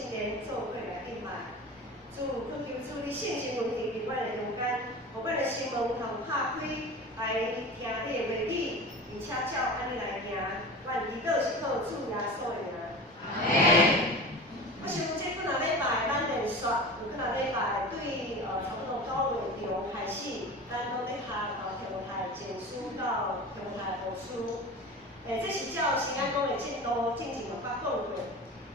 新年做伙来敬拜。主，恳求主你圣神运行伫阮的中间，互阮的心门通拍开，来听你的话语，而且照安尼来行。阮祈祷是靠主耶稣的名。阿门。我想这几若礼拜咱连续有几若礼拜对差不多9月中开始，咱拢咧学天文台经书到天文台读书。这是照时间讲的进度，进前有捌讲过。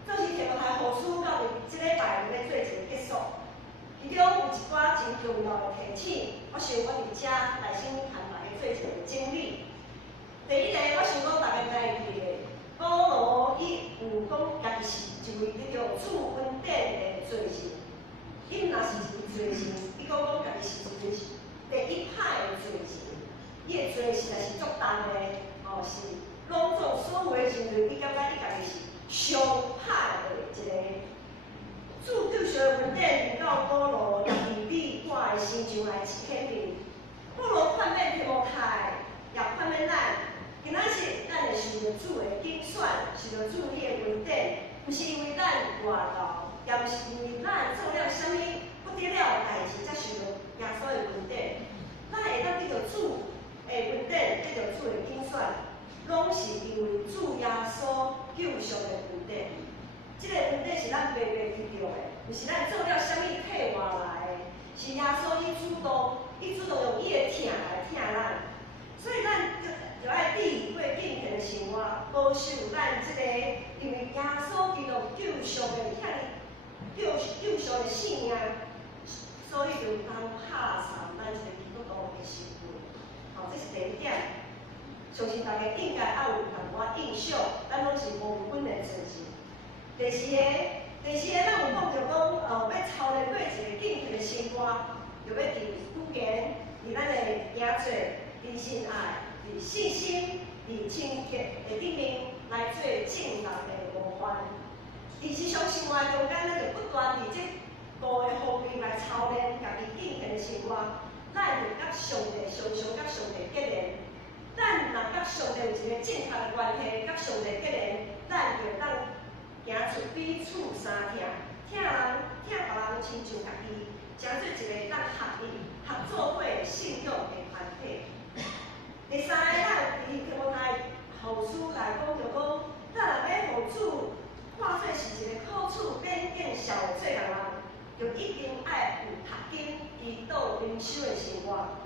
做是天文台读书到即礼拜就要做一个结束。其中有一寡真重要的提醒，我想我伫遮来先和大家做一个整理。第一个，我想讲大家知记的，保罗伊有讲家己是一位叫做主恩典的罪人。伊若是一位罪人，伊讲家己是一位第一派的罪人，伊的罪实在是足重的，是拢总所有的人类，伊感觉伊家己是上歹的一个。主救赎的恩典到保罗，也伫你我的心上来肯定。保罗劝勉提摩太，也劝勉咱，今仔日咱会受到主的拣选，受到主你的恩典，毋是因为咱外道，也毋是因为咱做了啥物不得了的代志，才受到耶稣的恩典。咱会当得到主的恩典，得到主的拣选，拢是因为主耶稣救赎的恩典。这个恩典是咱白白得到的，毋是咱做了啥物替换来的，是耶稣伊主动用伊的疼来疼咱，所以咱就爱伫过敬虔的生活，保守咱这个因为耶稣基督救赎的救赎的性命，所以就当拍散咱这个基督徒的身份。这是第一点，相信大家应该也有淡薄印象，咱拢是无本的罪人。第四个，咱有讲着讲，要操练过一个敬虔的生活，就要伫语言、伫咱的名字、伫仁爱、伫信心、伫清洁的顶面来做正当的模范。伫日常生活中间，咱就不断伫这5个方面来操练家己敬虔的生活，咱就甲上帝常常甲上帝结连。咱若甲上帝有一个正确的关系，甲上帝结连，咱就当行出彼此相疼，疼别人亲像家己，成做一个当合力、合作伙信用的团体。第三个，咱伫提摩太后书来讲着讲，咱若要互主看做是一个可处变见效的做人，就一定爱有读经、祈祷、灵修的生活。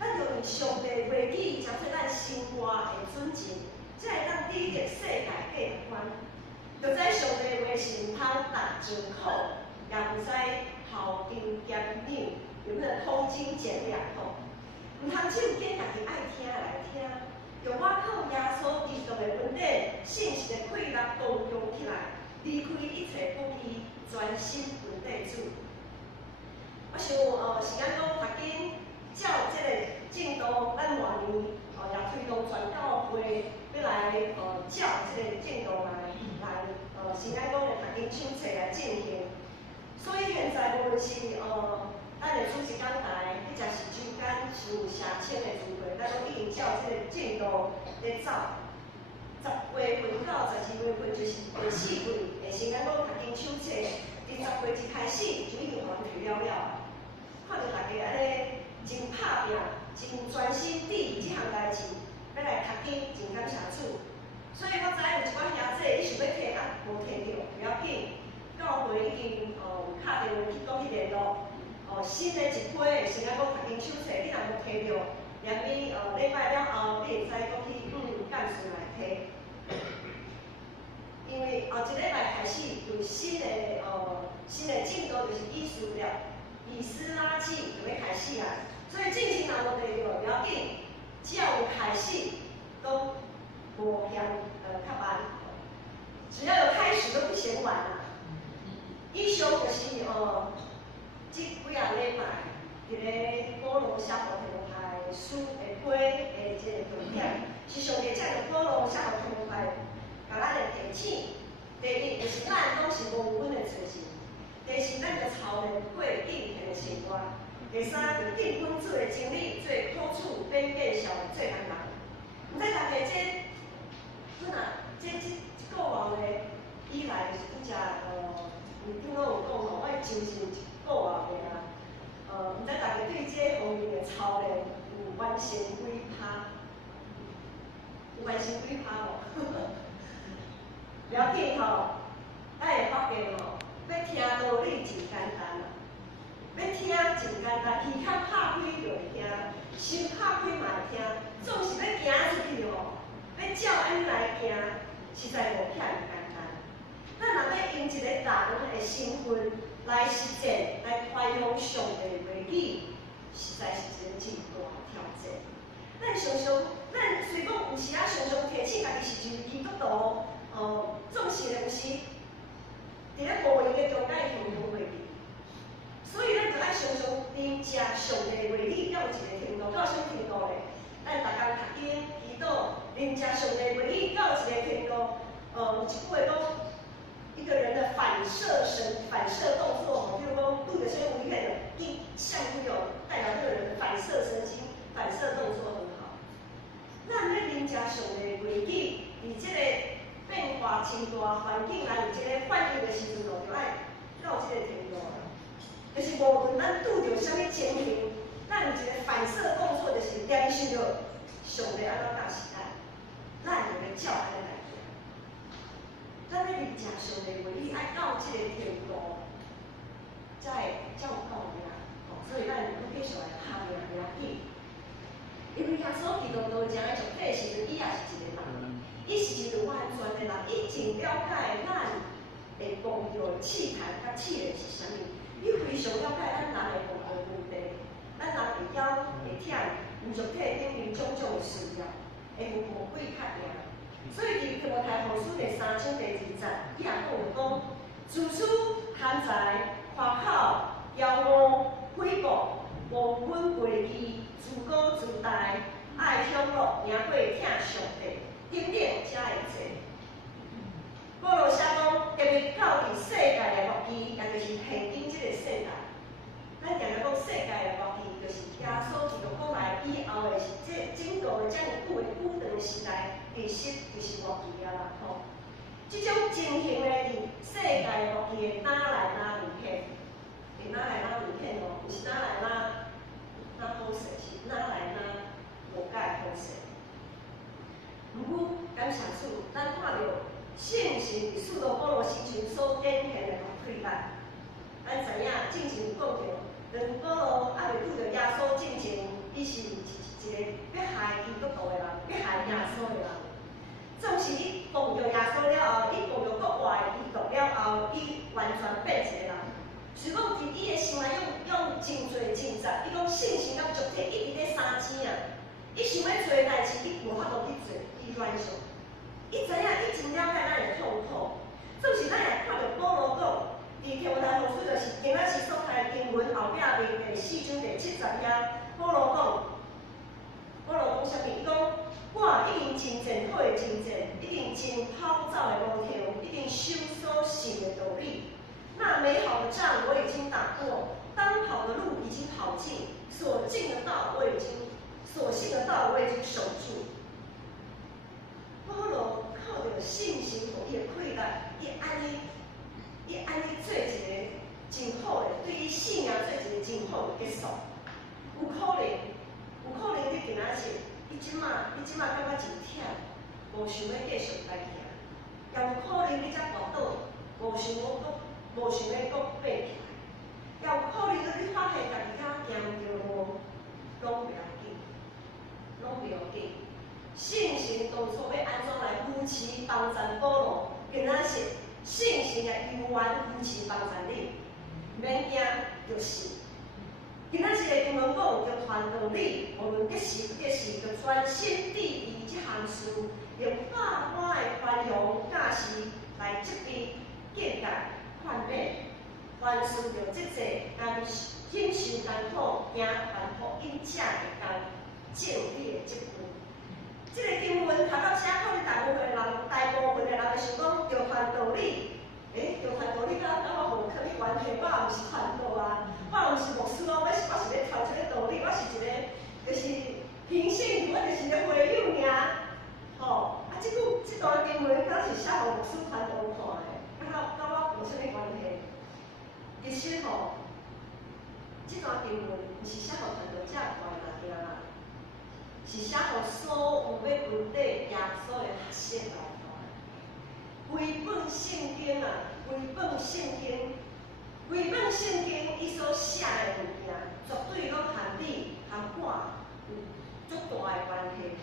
咱就用上帝话语，成做咱生活的准则，才会当抵得世界价值观。就知上帝话是毋通踏进口，也毋知好听兼拗，有没有通经简两通？毋通只有拣家己爱听来听，用我靠耶稣基督的恩典、信实的快乐当中起来，离开一切不义，专心本地主。我想是安讲，读经照这个进度，咱明年也推动全教会要来照这个进度来是咱讲的读经手册来进行。所以现在无论是咱的主席讲台，或者是周间是有社青的聚会，咱拢已经照这个进度在走。10月份到12月份就是第4季的是咱讲读经手册，伫10月一开始就已经完成了。看到大家安尼真拍拼、真专心伫这项代志，要来读经，真感谢主。所以我知有一寡兄弟，你想要摕无摕到，不要紧。教会已经有打电话去讲去联络，新的一批的是咱讲读经手册，你若无摕到，连你礼拜了后，你会使讲去干事来摕。因为后一礼拜开始有新的进度，就是以斯拉记就要开始啊。所以进行若无摕到，不要紧，只要有开始，都无嫌较慢。只要有开始都不嫌晚啦。以上就是这几啊礼拜伫个保罗写互提摩太书的批的这个重点，是上帝借着保罗写互提摩太，甲咱的提醒。第一，就是咱拢是无本的罪人；第四，咱就操练过敬虔的生活；第三，就定本主的真理，做可处变见效的做工人。毋知大家这个月以来就是拄则顶拢有讲吼，我精神一个月个啊，毋知大家对这方面的操练有完成几趴？有完成几趴无？了解吼，咱会发现吼，要听道理真简单啦，要听真简单，耳孔拍开就会听，心拍开嘛会听，总是要行出去吼，要照安尼来行，实在无遐尔简单。咱若要用一个人的身份来实践、来传扬上帝的话语，实在是一个真大挑战。咱虽讲有时常常提醒家己是一基督徒，总是有时伫咧无闲的中间形容话语，所以咱就爱常常认识上帝的话语到一个程度，到什么程度咧？咱逐工读经、祈祷，认识上帝的话语到一个程度，有一句话讲。一个人的反射动作，比如说录的这些影片的，相机有代表这个人的反射神经、反射动作很好。咱咧认识上帝的话语，伫这个变化真大环境来有这个反应的时阵，就爱到这个程度了。就是无论咱拄着什么情形，咱有一个反射动作，就是联想到上帝安怎教示咱就要照安尼来。咱咧认识上帝话语，爱到这个程度，才有够命。所以咱要继续来拍拼拼紧。因为耶稣基督道成的主体时阵，伊也是一个人，伊是一个完全的人，伊真了解咱会碰到的试探甲试炼是啥物，伊非常了解咱人会碰到的问题，咱人会枵会忝，有肉体顶面种种的需要，会有魔鬼较赢。所以，伫提摩太后书第3章第2节，伊也讲，自私、贪财、夸口、骄傲、诽谤、忘本背义、自高自大、爱享乐、名过疼上帝，等等遮会济。保罗写讲，特别到伫世界的乐器，也就是现今这个世界。咱常常讲世界的乐器，就是耶稣基督过来以后的是这整个的遮尔久的久长的时代。其实就是乐器啊啦，吼！这种情形咧，伫世界乐器会哪来哪离片，会哪来哪离片哦，毋是哪来哪好势，是哪来哪无解好势。毋过感谢主，咱看到圣神伫使徒保罗身上所展现的开展，咱知影之前有讲到，当保罗还未拄着耶稣进前，伊是一个要害基督徒的人，要害耶稣的人。总是伊碰着耶稣了后，伊碰着国外伊读了后，伊完全变一个人。是讲伫伊的心内用真侪真杂，伊讲信心甲肉体一直咧相争啊。伊想要做代志，伊无法度去做，伊软弱。伊知影，伊真了解咱的痛苦。总是咱也看到保罗讲，伫提摩太后书就是今仔日所读的经文后壁面第4章第70页，保罗讲啥物？伊讲。我已经真正好的真正，已经真跑走的路程，已经修所信的道理。那美好的仗我已经打过，当跑的路已经跑尽，所信的道我已经守住。保罗靠着信心互伊的开展，伊安尼做一个真好的，对伊生命做一个真好的结束。有可能你今仔日。你即马感觉真忝，无想要继续来行，也有可能你才跋倒，无想要阁爬起来，也有可能你发现家己敢行唔着路，拢袂要紧。信心当初要安怎来扶持帮助保罗，今仔日信心也永远扶持帮助你，免惊就信。今仔日的经文讲，着传道理，无论结是不结事，着专心致意这项事，用百般的宽容、教示来责备、劝诫、劝勉，凡事着积极，甘忍受艰苦，行传福音者的工，照你的职分。这个经文读到这，可能大部分的人会想讲，着传道理。着传道理，甲我无可能关系，我也毋是传道啊，我也毋是牧师哦，我是咧传这个道理，我是一个就是平信徒，我就是一个会友尔。吼，这段经文敢是写互牧师传道看的，甲我无啥物关系。经文，毋是写互传道者看来听啦，是写互所有要分底耶稣的学生来看。规本圣经啊，规本圣经，规本圣经伊所写的物件，绝对拢含你含我有足大的关系。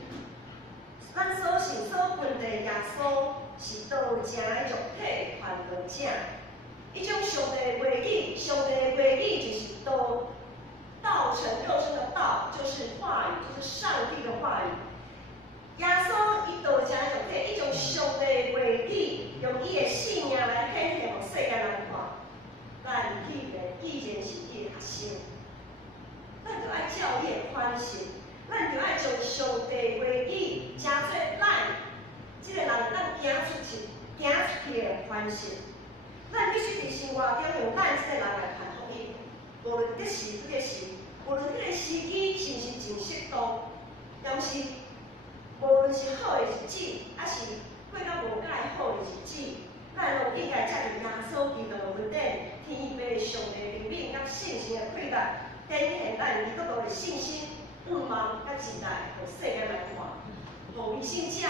咱所信所分的耶稣是道成的肉体传道者，一种上帝的话语，上帝的话语就是道，道成肉身的道就是话语，就是上帝的话语。耶稣伊道成的肉体，伊种上帝的话语，用伊的性命来显现互世界人看。咱既然是伊的学生，咱就爱照伊的款式。咱就爱将上帝话语加做咱即个人咱行出去的方式。咱必须伫生活中用咱即个人来传福音，无论得时不得时，无论迄个时机是毋是真适当，也是无论是好的日子，还是过到无介好的日子，咱拢应该借着耶稣基督的恩典，天父的上帝怜悯甲信心的开展，展现咱基督徒的信心。盼望甲期待，互世界来看，互微信者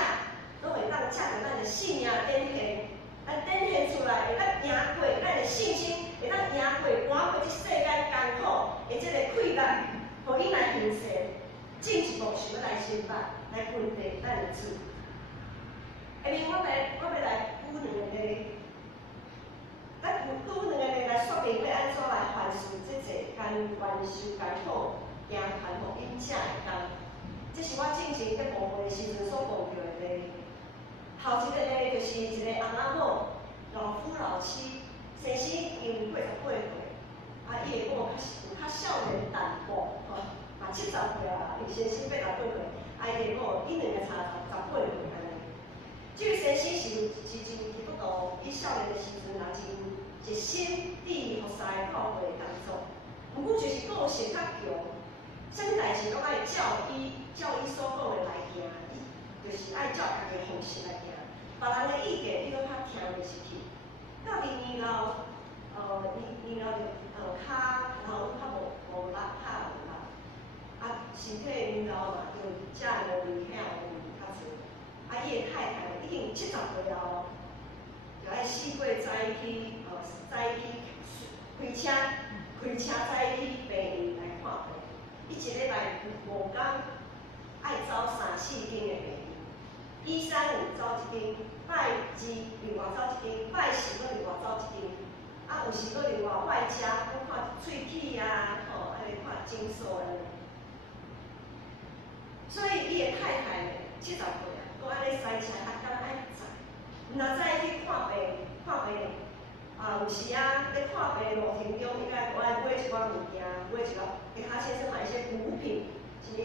拢会当借着咱的信仰展现，咱展现出来会当赢过咱的信心，会当赢过赶过这世界艰苦的这个困难，互伊来形成，进一步想要来承办，来分地咱的主。下面我要来举两个例，咱举两个例来说明要安怎来反思这个甘愿受艰苦。行传福音者的工，这是我进前在部会的时阵所讲到的例。头一个例就是一个翁仔某，老夫老妻，生生因88岁，伊的某有较少年淡薄，嘛70岁啊，伊先生88岁，伊的某伊两个差18岁安尼。这位先生是真基督徒，伊少年的时阵也真一心伫服侍教会当中，不过就是个性较强。啥物代志拢爱照伊所讲的来行，伊就是爱照家己的方式来行。别人的意见伊拢较听袂入去。到伫年老，年老就较无力，较无力。身体年老嘛，就食无味，遐有味较侪。伊的太太已经70岁了，就爱四过早起，开车早起病院来看病。伊一礼拜5天爱走3-4间的病院，伊3、5走一间，拜2另外走一间，拜4搁另外走一间，有时搁另外外加搁看喙齿啊，安尼看诊所安尼。所以伊的太太70岁啊，搁安尼塞车，逐天爱载，毋若早去看病，有时啊，在看病的路程中，应该爱买一寡物件，买一个给他先生买一些补品，什么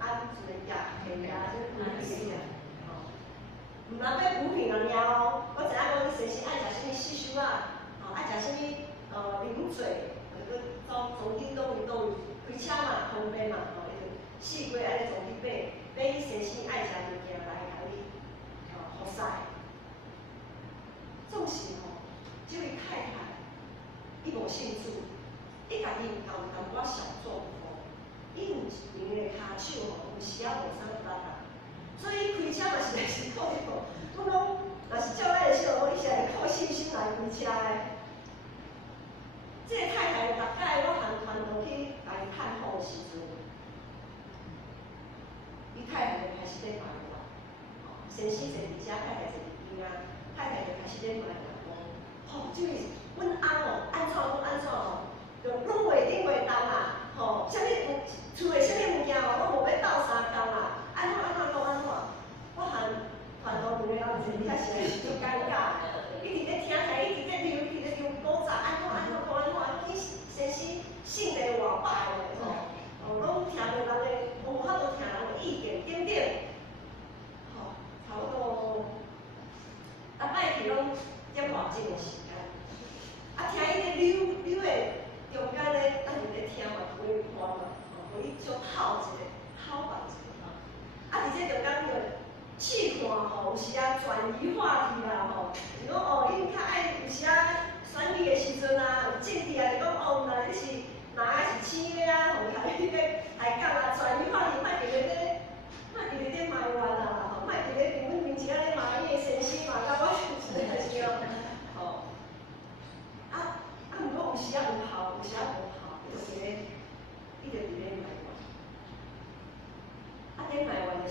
安什么呀、血呀，这补品的。毋若买补品了了，我知影讲先生爱食什么四秀啊，爱食什么零嘴，就走从恁倒位倒位，开车嘛方便嘛，伊就4过安尼从去买伊先生爱食物件来甲你服侍。总是这位太太，伊无信主，伊家己有淡薄仔小作风，伊有一面的骹手有时啊无啥力啊，所以伊开车嘛实在是靠迄个，我讲若是照咱的想法，伊是会靠信心来开车的。这个太太有逐摆我含团队去甲伊探访的时阵，伊太太就开始在烦我，先生坐伫遮，太太坐伫边啊，太太就开始在烦我。即位阮翁安怎就拢袂顶袂动啦，啥物厝诶啥物物件拢无要斗相共啦，安怎，我含团队两个人坐伫遐实在是足尴尬，一直在听起，一直在流古早，安怎，伊先生性格偌歹诶，拢听着人诶，无法度听人诶意见等等，差不多，逐摆去拢点偌钟诶时间。听伊咧溜的中间咧，咱就咧听嘛，不会看嘛，互伊足透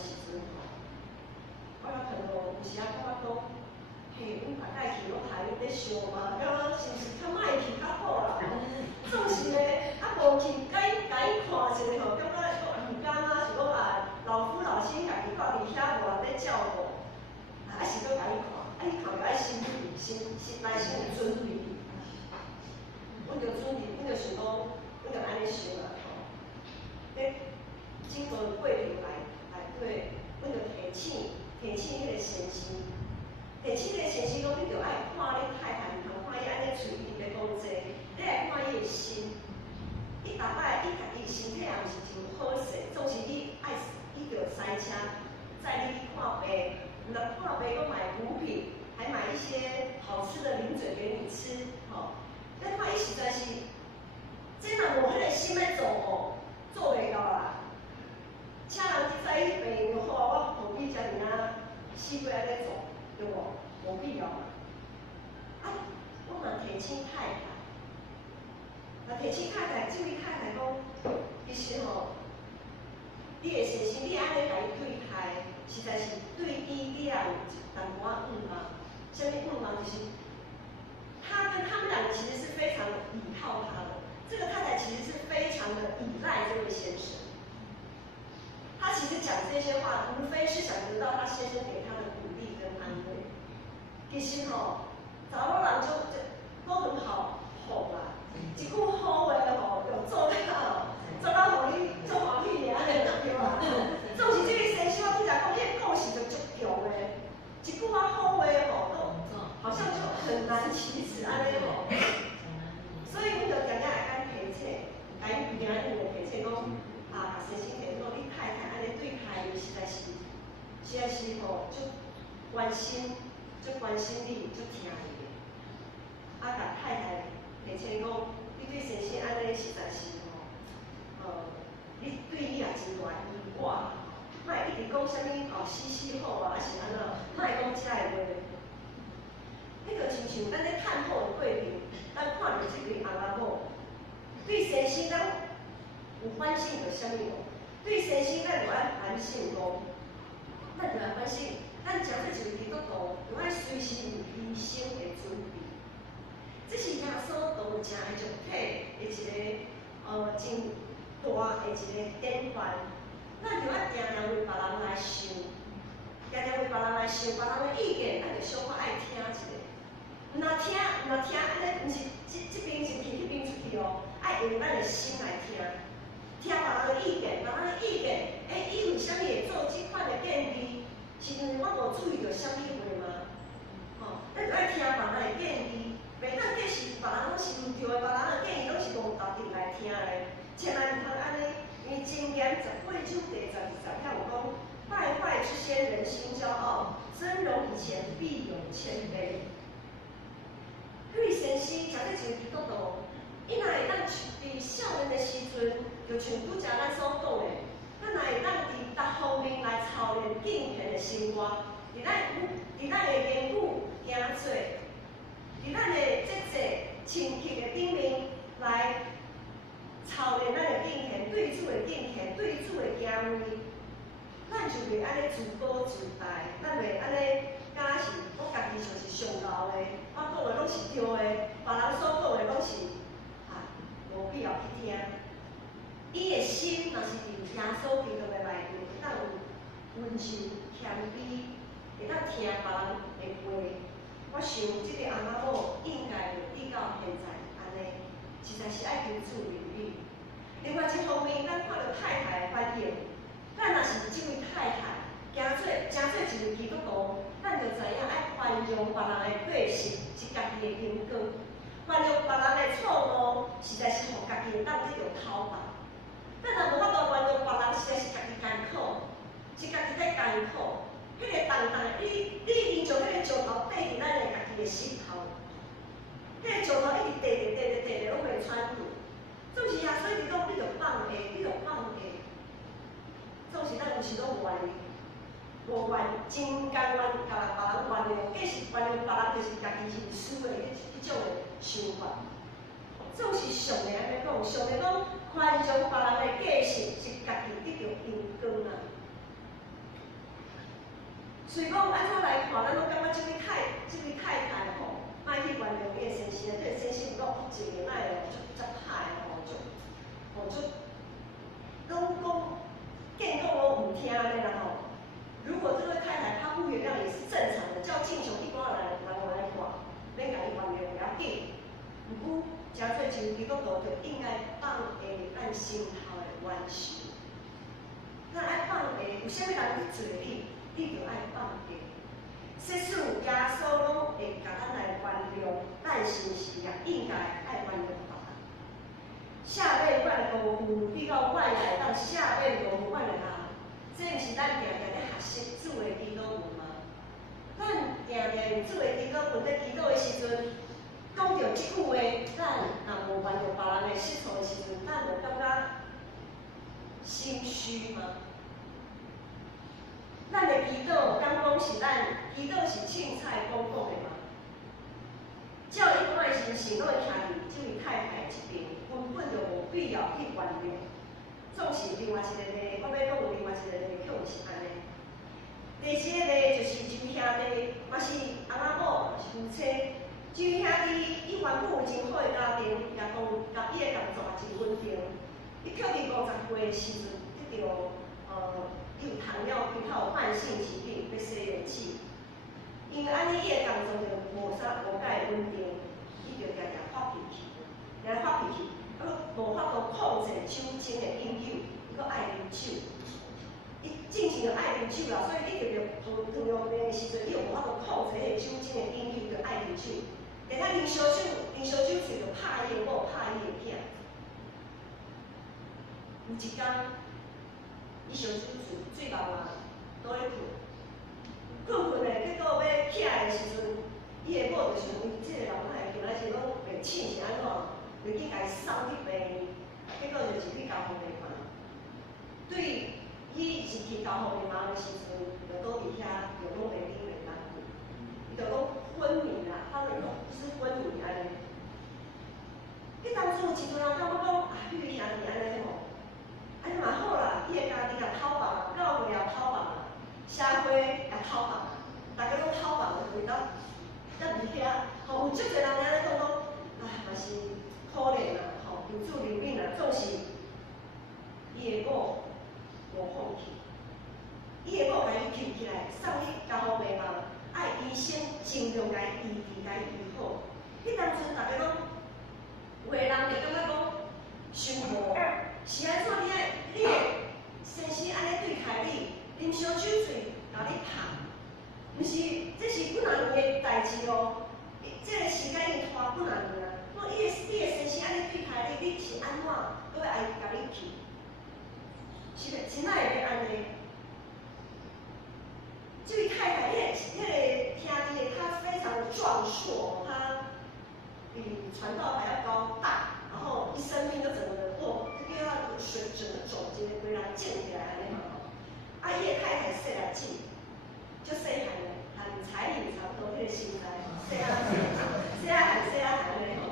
时阵吼，我有看到有时啊感觉讲，嘿，阮大概去拢台咧想嘛，了是毋是较莫去较好啦？总是咧，啊无去甲伊看一下吼，感觉讲毋甘啊，是讲啊老夫老妻家己住伫遐无人咧照顾，啊是搁甲伊看，啊伊看着爱心里心内心有准备。阮着准备，阮着想讲，阮着安尼想啊吼。咧经过过程对，阮着提醒迄个先生，提醒迄个先生讲，你着爱看你太太，毋通看伊安尼嘴一直咧讲这，你来看伊的心。伊逐摆伊家己身体也毋是真好势，总是你爱伊着塞车载你去看病，毋但看病，搁买补品，还买一些好吃的零嘴给你吃，吼。但看伊实在是，真若无迄个心来做吼，做袂到啦。请人去载伊病就好啊，我何必遮尔啊死过来咧做，对无？无必要嘛。啊，我嘛提醒太太。提醒太太，这位太太讲，其实吼，你的先生，你安尼甲伊对待，实在是对伊你也有一淡薄仔嘛。什么嘛？就是他跟他们两个其实是非常依靠他的。这个太太其实是非常的依赖这位先生。他其实讲这些话，无非是想得到他先生给他的鼓励跟安慰。其实吼，查某人都很好哄啦。一句好话吼，就做到互你做欢喜尔，安尼对吧？总是这个先生，我拄则讲，伊的个性就足强的，一句好话吼，都好像就很难启齿安尼吼。所以阮就常常会甲提醒，甲伊今日就提醒讲，啊，先生提讲，你太太安尼对待伊，实在是吼，足关心你，足疼你的。啊，甲太太提醒讲。你对先生安尼实在是吼，你对你也真大依挂，莫一直讲啥物哦，死好啊，还是安怎，莫讲遮个话。迄个亲像咱咧探讨的过程，咱看到即位翁仔某，对先生咱有反省着啥物无？对先生咱有爱反省讲，咱就爱反省，咱诚做一位基督徒，有爱随时有牺牲的准备。这是耶稣道成的肉体的一个真大的一个典范。咱就爱常常为别人来想，常常为别人来想，别人的意见，咱就小可爱听一下。若听，安尼，毋是这边进去，迄边出去哦，爱用咱的心来听，听别人的意见，伊为虾米会做这款的建议？是因为我无注意到虾米话吗？吼，咱就爱听别人的建议。袂当计是别人拢是毋对的，别人的建议拢是无值得来听的，千万毋通安尼。因为箴言18章第12条有讲：败坏之先人心骄傲，尊荣以前必有谦卑。对先生，诚做一个基督徒，伊若会当伫少年的时阵，就像拄则咱所讲的，咱若会当伫各方面来操练敬虔的心肝，伫咱的言语行做。伫咱的这亲戚的顶面来操练咱的敬虔，对主的敬虔，对主的敬畏，咱就袂安尼自高自大，咱袂安尼敢是我家己就是上老的，我讲的拢是对的，别人所讲的拢是无必要去听。伊的心若是伫耶稣基督的内面，会当有温柔谦卑，会当听别人的话。我想，即个翁仔某应该就直到现在安尼，实在是爱求主怜悯。另外一方面，咱看到太太的反应，咱若是即位太太，诚做一位基督徒，咱就知影爱宽容别人的个性，是家己的因果；宽容别人的错误，实在是互家己会当得到讨伐。咱若无法度宽容别人，实在是家己艰苦，是家己在艰苦。迄个重你依照迄个石头缀伫咱的家己的心头，迄个石头一直缀，拢袂穿去。总是耶稣一直讲，你着放下，总是咱有时拢无真甘愿甲别人原谅，计是原谅别人，就是家己认输的迄种的想法。总是上帝安尼讲，上帝讲宽容别人的个性，是家己得到因果啊。所以讲安怎来看，咱拢感觉这位太太吼，莫去原谅你的先生，这个先生讲一个哪会足歹吼，拢见讲拢唔听的啦吼。如果这位太太她不原谅也是正常的，叫敬雄一寡人来看，免甲伊原谅不要紧。毋过真做就基督徒就应该放下咱心头的冤仇。咱爱放下，有啥物人去做你就爱放下。即使耶稣拢会甲咱来原谅，咱是毋是也应该爱原谅别人？下面阮功夫，比到阮来当下面功夫阮来啊，这毋是咱定定咧学习主的祈祷文吗？咱定定主的祈祷文咧祈祷的时阵，讲到即句话，咱若无原谅别人的失错的时阵，咱无感觉心虚吗？咱的祈祷，敢讲是咱祈祷是凊彩讲的吗？照一般的心情，拢会徛伫这位太太这边，根本就无必要去原谅。总是另外一个例，我要讲有另外一个例，却毋是安尼。第一个例就是周兄弟，嘛是翁仔某，是夫妻。周兄弟伊原本有真好的家庭，也讲甲伊的工作也真稳定。伊确实50岁的时阵，得到伊有糖尿病，他有慢性疾病，要洗氧气。因为安尼伊的工作就无甲会稳定，伊就常常发脾气，无法度控制酒精的饮酒，伊阁爱啉酒。伊正常就爱啉酒啦，所以伊就糖尿病的时阵，伊就无法度控制迄个酒精的饮酒，就爱啉酒。下摆啉烧酒喙就拍伊的某，拍伊的囝。有一天，伊烧酒喙水茫茫，倒咧困咧，结果要起来的时阵，伊的某就想伊即个人哪会今仔日拢袂醒是安怎？就去甲伊送去病院，结果就是去交互病房。对，伊是去交互病房的时阵，就倒伫遐，就拢袂啉袂当去，伊就讲昏迷啦，他们讲是昏迷安尼。迄当初有一个人感觉讲啊，迄位兄弟安尼吼，安尼嘛好啦，伊的家己也讨饭，教会也讨饭，社会也讨饭，大家拢讨饭就为了在伫遐，吼有足侪人安尼讲，啊嘛是可怜啦，吼求主怜悯啦，总是伊的某无放弃，伊的某甲伊救起来，送去交互病房，爱医生尽量甲伊医治，甲伊医好。迄当阵大家拢有个人就感觉讲，想无是安怎你的先生安尼对待你，啉烧酒醉甲你拍，毋是这是几若年的代志哦。这个时间已经拖几若年啊。我你的先生安尼对待你，你是安怎搁要爱甲你去？是哪会要安尼？这位太太，迄个兄弟，他非常的壮硕，他比传道还要高大，然后一生病就整个人就要水整个总结规人健起来安尼嘛吼。啊，伊的太太细粒子，足细汉的，和彩玲差不多迄个身材，细汉安尼吼。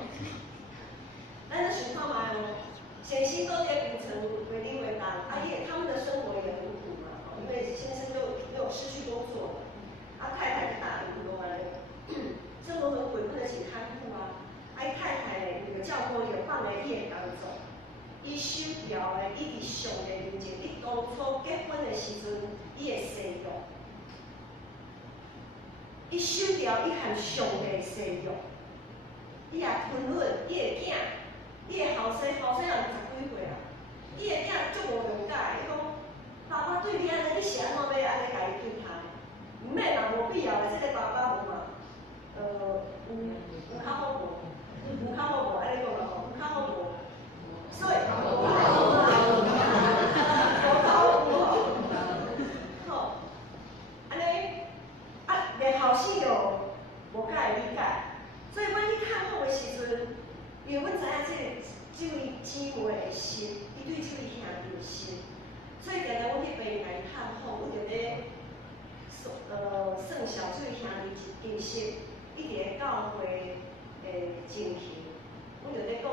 咱就想看卖哦，先生都在槟城为邻为党，啊，他们的生活也很苦嘛，因为先生又失去工作了，啊，太太就打零工安尼，生活很苦，不能请看护啊。太太那个教会就放在伊的工作，伊收掉的，伊伫上帝面前，伊当初结婚的时阵，伊的誓约，伊收掉伊和上帝誓约，伊也吞忍伊的囝，伊的后生也50几岁啊，伊的囝足无谅解，伊讲爸爸对你安尼，你是安怎要安尼甲伊对待？毋免啦，无必要的，这个爸爸无嘛，有较好无？有较好无？安尼讲啦吼，有较好无？所以无较好无？吼，安尼啊，连后生就无甲会理解，所以阮去看护的时阵，因为阮知影这位姊妹的心，伊对这位兄弟的心，所以常常阮去病院甲伊看护，阮就咧算小这位兄弟其实伊伫咧教会前期，阮就咧讲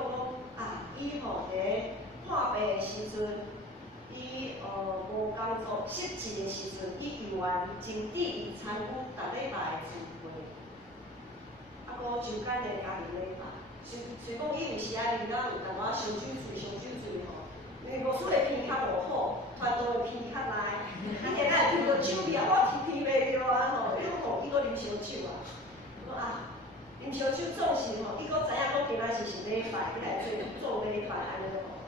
啊，伊吼伫咧破病的时阵，伊无工作失志的时阵，伊游玩真旨意参与逐礼拜的聚会，啊，搁周间的家庭礼拜。虽讲伊有时啊，啉到有淡薄仔烧酒醉吼，因为牧师的鼻较无好，传道的鼻较赖，伊现在啉到酒味啊，我鼻袂着啊吼，伊讲吼，伊搁啉烧酒啊，我啊，啉烧酒总是吼，伊搁知影讲今仔是礼拜，伊来做礼拜安尼吼。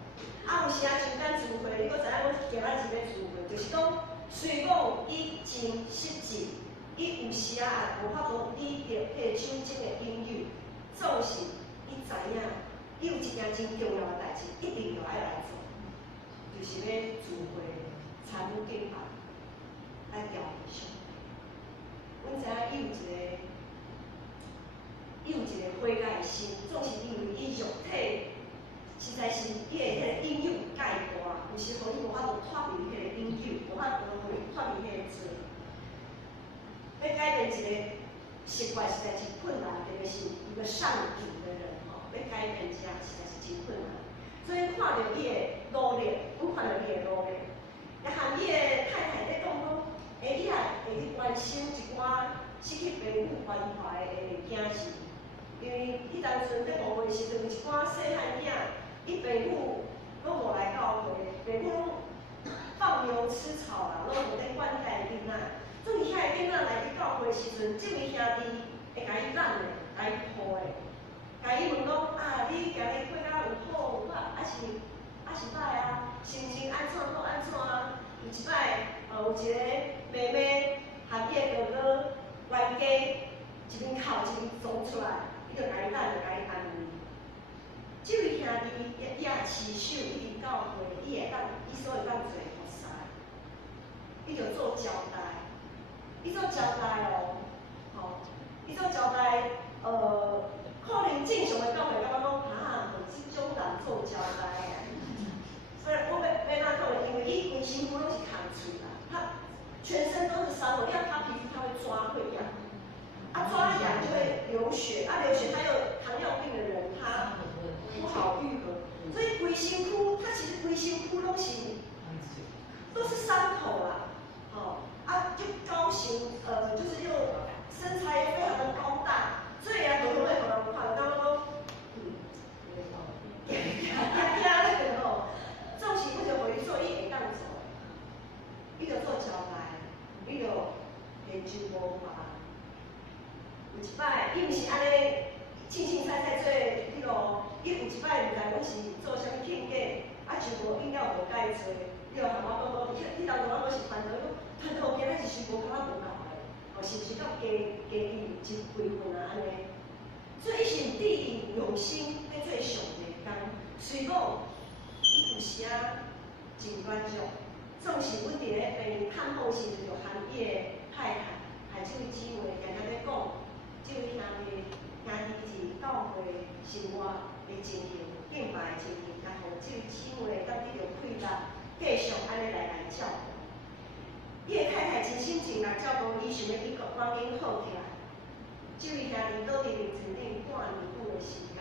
啊，有时啊，周间聚会，你搁知影讲今仔是要聚会，就是讲虽讲伊真失志，伊有时啊无法度理着迄个手机的应用，总是。伊知影，伊有一件真重要的代志，一定要爱来做，就是要聚会、参与敬拜、来调理上。阮知影伊有一个悔改的心，总是因为伊肉体实在是伊的迄个引诱介大，有时互伊无法度脱离迄个引诱，无法度互伊脱离迄个罪。要改变一个习惯实在是困难，特别是一个上瘾的人。要改变这样实在是真困难，所以看到伊的努力，阮看到伊的努力，也含伊的太太在讲讲，你也会去关心一寡失去父母关怀的囝是，因为伊当阵在5岁时阵有一寡细汉囝，伊父母拢无来教会，父母拢放牛吃草啦，拢无在管遐个囡仔，所以遐个囡仔来去教会时阵，这位兄弟会甲伊揽的，甲伊抱的。甲伊问讲啊，你今日过甲有好有歹，还是歹啊？心情安怎好安怎啊？有一摆，有一个妹妹和伊的哥哥冤家，一边哭一边走出来，伊就甲伊等，就甲伊安慰。这位兄弟伊也持守伊伫教会，伊所会当做服侍，伊就做交代，伊做交代哦，吼，伊做交代，可能正常的教会感觉讲，即种人做交代啊。所以我要哪讲呢？因为伊规身躯拢是空气啦，他全身都是伤，你要他皮肤他会抓会痒，抓痒就会流血，流血他有糖尿病的人他不好愈合，所以规身躯他其实规身躯都是伤口啦，就高型，就是又身材非常的高大。所以啊，都会互人看到讲，那个吼，总是为着互伊做，伊会当做，伊就做交代，伊就研究无法。有一摆，伊毋是安尼凊彩做迄落，伊有一摆毋知阮是做啥物庆假，就无应该无介做，伊就含我讲，伊当初我是团队，团队今仔是无感觉无够的，是毋是甲加一几分啊安尼？所以伊是有意用心在做上帝的工，虽讲伊有时啊真软弱，总是阮伫咧病探访时就含伊的太太，还这位姊妹常常咧讲，这位兄弟是教会生活的情形、敬拜的情形，也互这位姊妹当得到快乐，继续安尼来照顾。伊的太太真心真力照顾伊，想要伊赶紧好起来。这位兄弟倒伫凌晨顶半年久的时间，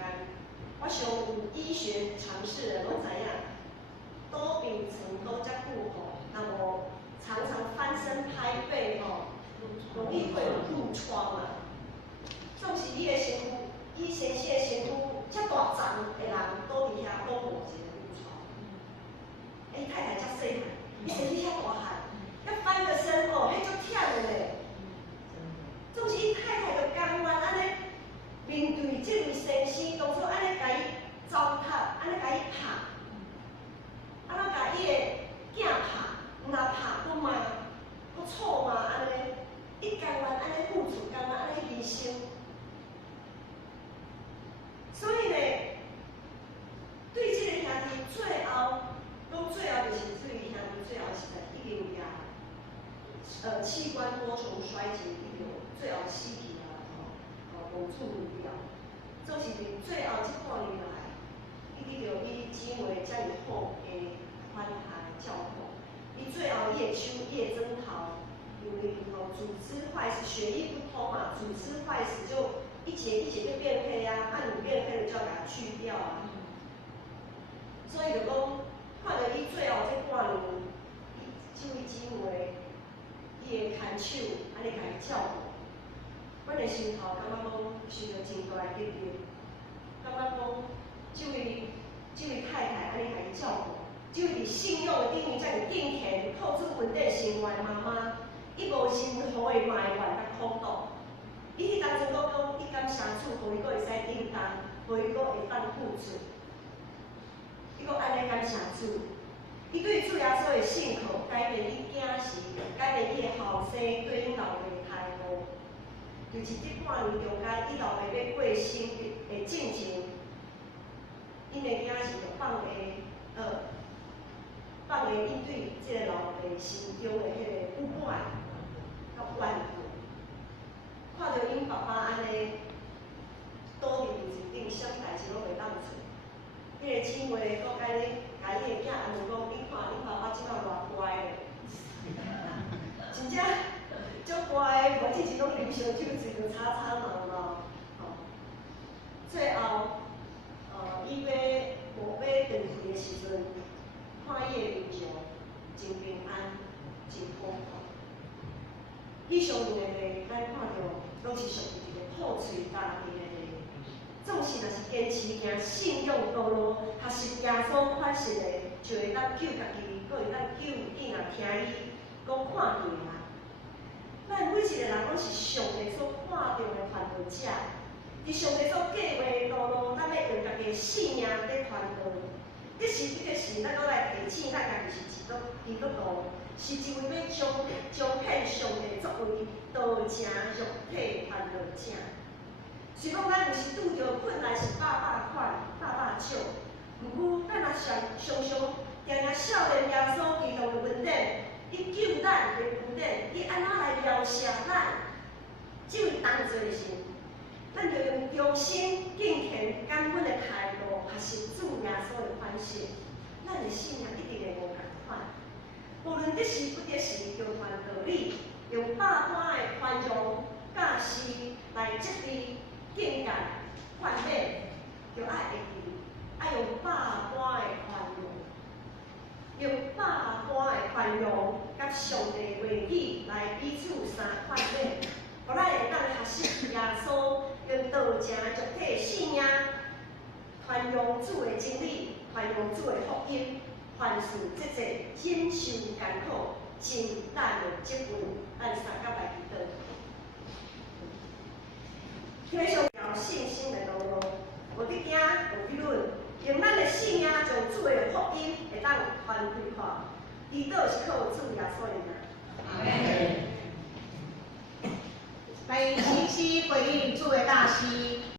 我想有医学常识的拢知影，倒病床倒遮久吼，那么常常翻身拍背吼，容易会有褥疮啊。总是伊的身躯，伊先生的身躯遮大张的人倒伫遐拢无一个褥疮。太太遮细汉，伊身体遐大汉，要翻个身吼，迄足忝的咧。总是伊太太就甘愿安尼面对这位先生，当初安尼甲伊糟蹋，安尼甲伊拍，安怎甲伊的囝拍，毋但拍，佫骂，佫臭骂安尼，伊甘愿安尼付出，甘愿安尼牺牲。所以呢，对这个兄弟最后，就是这位兄弟最后实在已经也器官多重衰竭，已经最后死去啊，无处理了。总是最后这半年来，伊得到伊姊妹遮尔好的款待照顾，伊最后伊的手、伊的指头，因为组织坏死，血液不通嘛，组织坏死就一节一节就变黑啊，按你变黑了就要给它去掉啊。所以就讲，看到伊最后这半年这位姊妹，伊会牵手安尼甲伊照顾。阮的心头感觉讲受到真大的激励，感觉讲这位太太安尼甲伊照顾，这位伫信仰的顶面遮尔敬虔、靠主稳定生活的妈妈，伊无任何的埋怨甲苦毒。伊迄当阵讲伊感谢主，互伊阁会使顶当，互伊阁会当付出，伊阁安尼感谢主。伊对主耶稣的信靠改变伊囝时，改变伊的后生对因老爸的态度。就是这半年中间，伊老爸要过生日的进前，因的囝是着放因对即个老爸心中的迄个不满、甲怨恨。看到因爸爸安尼倒伫电视顶，啥物代志拢袂当做。迄个姊妹阁甲伊甲伊的囝安问讲：你看恁爸爸即摆偌乖咧？真正足乖的，无之前拢啉烧酒，嘴就吵吵闹闹。最后，伊要回去的时阵，看伊的面容真平安，真好看。以上两个例，咱看到拢是上帝一个破碎大地的例。总是若是坚持行信仰道路，学习耶稣款式的，就会当救家己，阁会当救囡仔听伊讲看见的人。咱每一个人拢是上帝所看重的传道者，伫上帝所计划的道路，咱要用家己的性命在传道。这是咱搁来提醒咱家己是基督徒，是一位要彰显上帝作为道成肉体传道者。是讲咱有时拄着困难是百种，毋过咱若常常少年耶稣基督的恩典，伊救咱的恩典，伊安怎来疗愈咱？这位同做的神，咱就用忠心、敬虔、感恩的态度，学习主耶稣的款式，咱的信仰一定会无共款。无论得时不得时，就传道理，用百般的宽容、教示来激励。境界宽免，就爱会记，爱用百般的宽容，用百般的宽容，甲上帝话语来彼此相宽免，互咱会当学习耶稣用道成肉体的信仰，传扬主的真理，传扬主的福音，凡事节节忍受艰苦，真咱的积分，咱三甲来祈祷。推上条信心的道路，无得惊，无得论，用咱的信仰将主的福音会当传开看。祈祷是靠主耶稣的名。阿门。来，信息回应主的大喜。